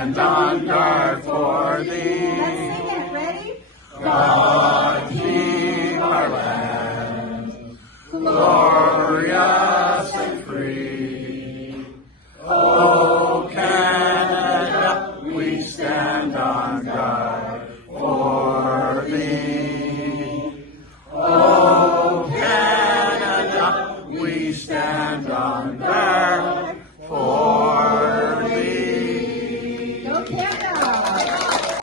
stand on guard for thee. Let's sing it. Ready? God keep our land glorious and free. Oh, Canada, we stand on guard.